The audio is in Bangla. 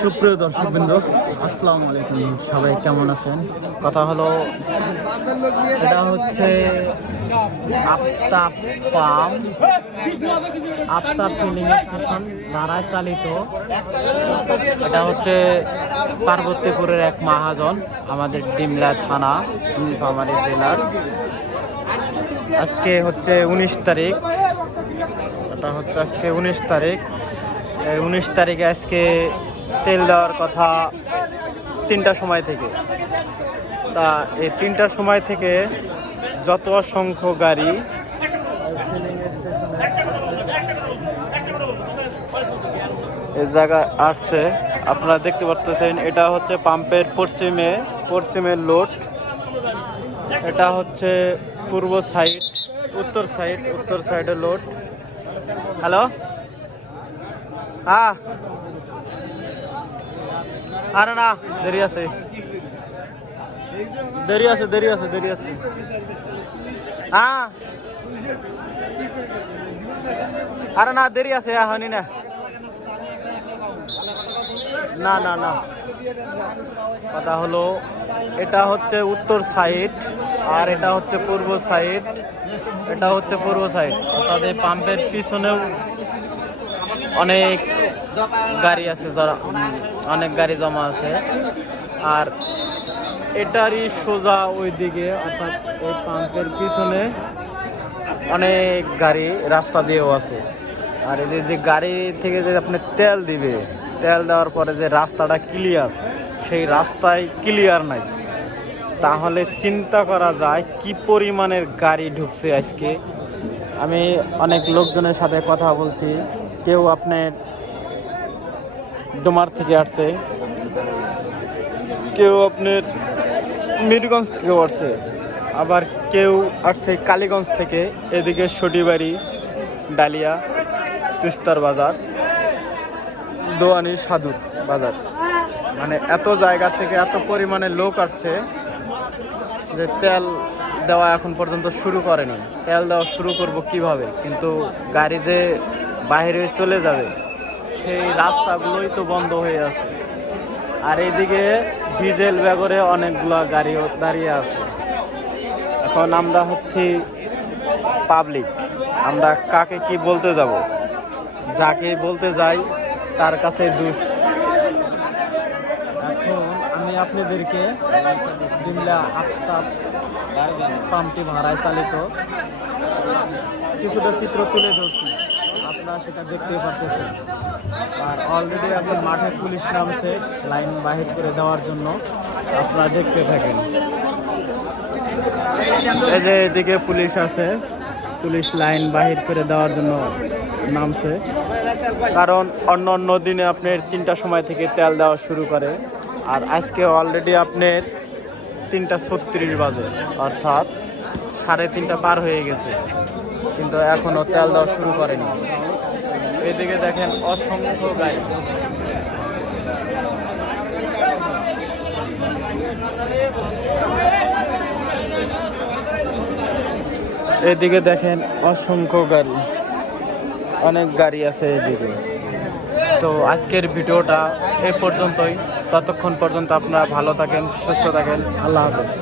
সুপ্রিয় দর্শকবৃন্দ, আসসালামু আলাইকুম। সবাই কেমন আছেন? কথা হলো, এটা হচ্ছে আফতাব পাম, আফতাব ফিলিং স্টেশন দ্বারায় চালিত। এটা হচ্ছে পার্বতীপুরের এক মহাজন, আমাদের ডিমলা থানা, নীলফামারী জেলার। আজকে হচ্ছে 19 তারিখ। এটা হচ্ছে আজকে 19 তারিখ। এই 19 তারিখে আজকে তেল দেওয়ার কথা 3টার সময় থেকে। তা এই 3টার সময় থেকে যত অসংখ্য গাড়ি এই জায়গায় আসছে, আপনারা দেখতে পাচ্ছেন। এটা হচ্ছে পাম্পের পশ্চিমের লোড। এটা হচ্ছে পূর্ব সাইড, উত্তর সাইডের লোড। হ্যালো, হ্যাঁ, আরে না, দেরি আছে। হ্যাঁ, আরে না, দেরি আছে, এখনই না। না না না, কথা হলো, এটা হচ্ছে উত্তর সাইড আর এটা হচ্ছে পূর্ব সাইড। অর্থাৎ এই পাম্পের পিছনেও অনেক গাড়ি আছে, যারা অনেক গাড়ি জমা আছে। আর এটারই সোজা ওই দিকে, অর্থাৎ ওই পাম্পের পিছনে অনেক গাড়ি রাস্তা দিয়েও আছে। আর এই যে গাড়ি থেকে যে আপনি তেল দিবে, তেল দেওয়ার পরে যে রাস্তাটা ক্লিয়ার, সেই রাস্তায় ক্লিয়ার নাই। তাহলে চিন্তা করা যায় কি পরিমাণের গাড়ি ঢুকছে আজকে। আমি অনেক লোকজনের সাথে কথা বলছি। কেউ আপনার ডোমার থেকে আসছে, কেউ আপনার মিরগঞ্জ থেকে আসছে, আবার কেউ আসছে কালীগঞ্জ থেকে, এদিকে সটিবাড়ি, ডালিয়া, তিস্তার বাজার, দোয়ানি, সাধুর বাজার। মানে এত জায়গা থেকে এত পরিমাণে লোক আসছে যে তেল দেওয়া এখন পর্যন্ত শুরু করেনি। তেল দেওয়া শুরু করব কিভাবে? কিন্তু গাড়ি যে বাইরে চলে যাবে সেই রাস্তাগুলোই তো বন্ধ হয়ে আছে। আর এইদিকে ডিজেল ব্যাগরে অনেকগুলো গাড়িও দাঁড়িয়ে আছে। এখন আমরা হচ্ছি পাবলিক, আমরা কাকে কি বলতে যাব? যাকে বলতে যাই তার কাছে দোষ। এখন আমি আপনাদেরকে ডিমলা আফতাব পাম্পটি ভাড়ায় চালিত কিছুটা চিত্র তুলে ধরছি, আপনারা সেটা দেখতে পারতেছেন। আর অলরেডি এখন মাঠে পুলিশ নামছে লাইন বাহির করে দেওয়ার জন্য, আপনারা দেখতে থাকেন। এই যে এদিকে পুলিশ আছে, পুলিশ লাইন বাহির করে দেওয়ার জন্য নামছে। কারণ অন্য দিনে আপনার 3টার সময় থেকে তেল দেওয়া শুরু করে, আর আজকে অলরেডি আপনার 3:36 বাজে, অর্থাৎ 3:30 পার হয়ে গেছে, কিন্তু এখনও তেল দেওয়া শুরু করেনি। এদিকে দেখেন অসংখ্য গাড়ি। এদিকে দেখেন অসংখ্য গাড়ি, অনেক গাড়ি আছে এদিকে। তো আজকের ভিডিওটা এই পর্যন্তই। ততক্ষণ পর্যন্ত আপনারা ভালো থাকেন, সুস্থ থাকেন। আল্লাহ হাফেজ।